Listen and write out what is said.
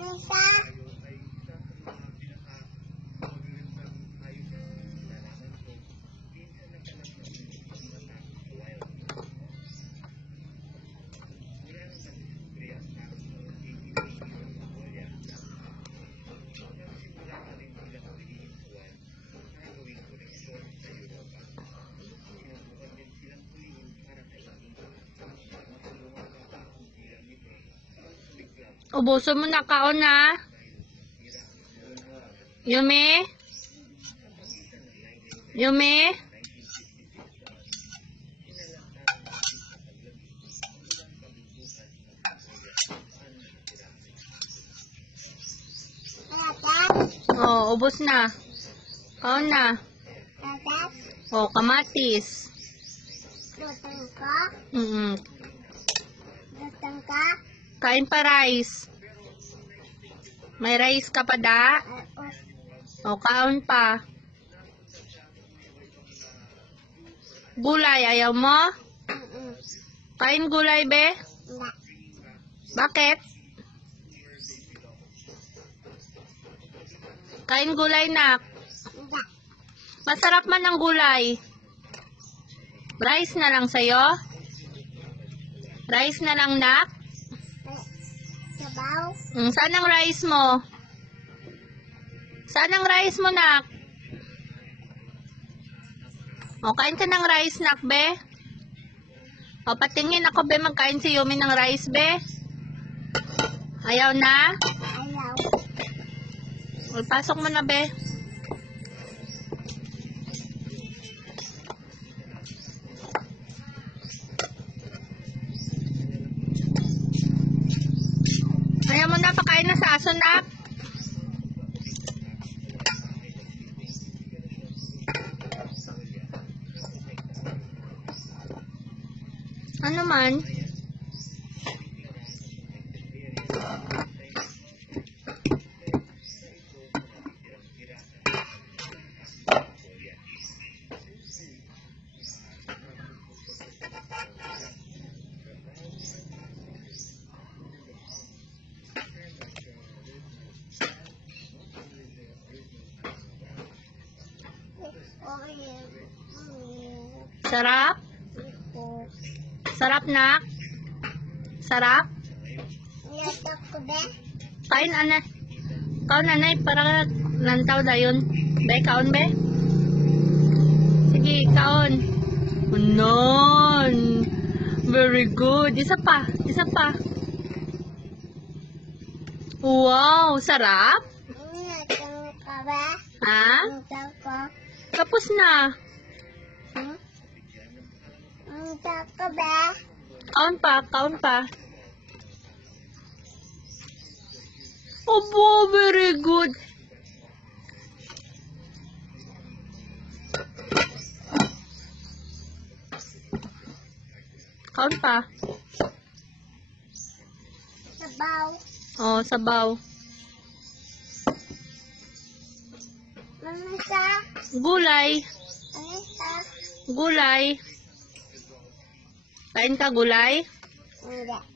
Manisa. Ubuso mo na kaon na. Yumi? Yumi? Oh, ubos na. Kaon na. Oh, kamatis. Lutang ka. Lutang ka. Kain pa rice. May rice ka pa da? O, kaon pa. Gulay, ayaw mo? Kain gulay, be? Bakit? Kain gulay, nak. Masarap man ang gulay. Rice na lang sa'yo? Rice na lang, nak? Sabaw. Saan ang rice mo? Saan ang rice mo, nak? O, kain ka ng rice, nak, be? O, patingin ako, be, magkain si Yumi ng rice, be? Ayaw na? Ayaw. O, pasok mo na, be. Ayaw mo na, pakain na sa aso, nak. Ano man? Sarap? Sarap, nak? Sarap? Nilatok ko ba? Kain, anay. Kaon, anay. Para lantaw na yun. Be, kaon, be? Sige, kaon. Unon. Very good. Isa pa. Isa pa. Wow, sarap? Nilatok ka ba? Ha? Nilatok ko. Tapos na. Nilatok ka ba? Kaon pa, kaon pa. Opo, very good. Kaon pa. Sabaw. Oh, sabaw. Manisa. Gulay. Manisa. Gulay. Kain ka gulay? Hindi.